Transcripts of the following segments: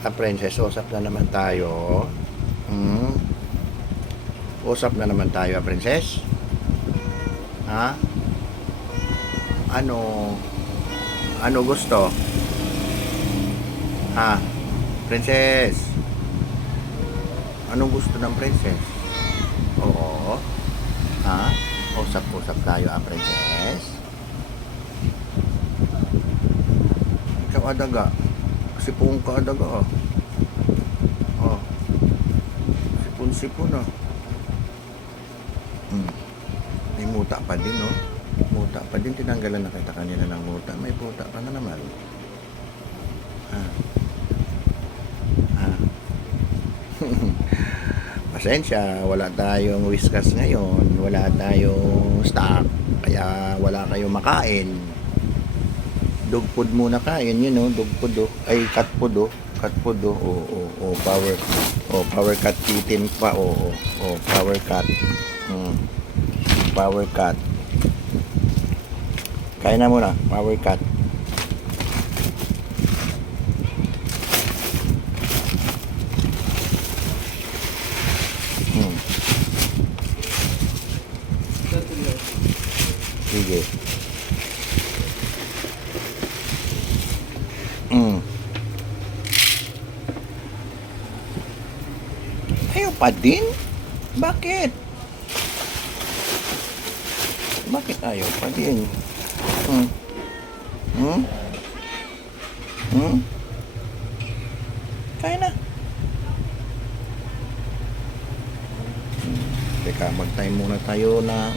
Princess, usap na naman tayo. Hmm? Usap na naman tayo, Princess. Ha? Ano? Ano gusto? Ha? Princess? Anong gusto ng Princess? Oo. Ha? Usap-usap tayo, Princess. Ikaw adaga. Sipong ka adaga, oh. Oh. Sipon-sipon, oh. May muta pa din, no? Muta pa din. Tinanggalan na kita kanina ng muta. May muta pa na naman. Ah. Ah. Pasensya, wala tayong whiskas ngayon. Wala tayong stock. Kaya wala kayong makain. Dog food muna kain, yun, no? Dog food, oh. Ay, cat food, oh. Cat food, oh. Oh, power. Oh, power cat kitten pa, oh. Oh, power cat. Power cut. Kain na muna, power cut. Sige. Ayaw pa din? Bakit? Bakit ayaw pa din? Kaya na. Teka, mag-time muna tayo ng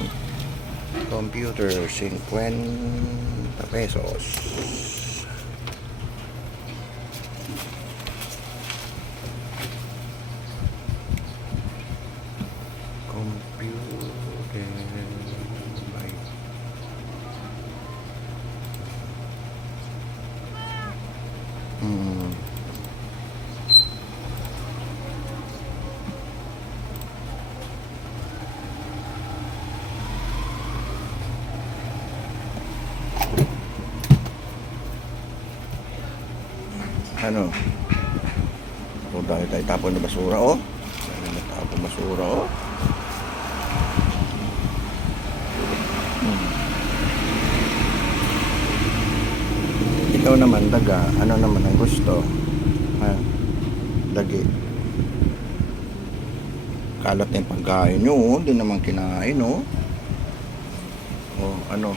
computer. 50 pesos. Computer. Ano? O, dahil tayo tapon na basura, oh. Dahil natapon basura, oh. Ikaw naman, daga, ano naman ang gusto? Ha? Dagi. Kalat na yung pagkain nyo, oh. Hindi naman kinain, oh. Oh, ano?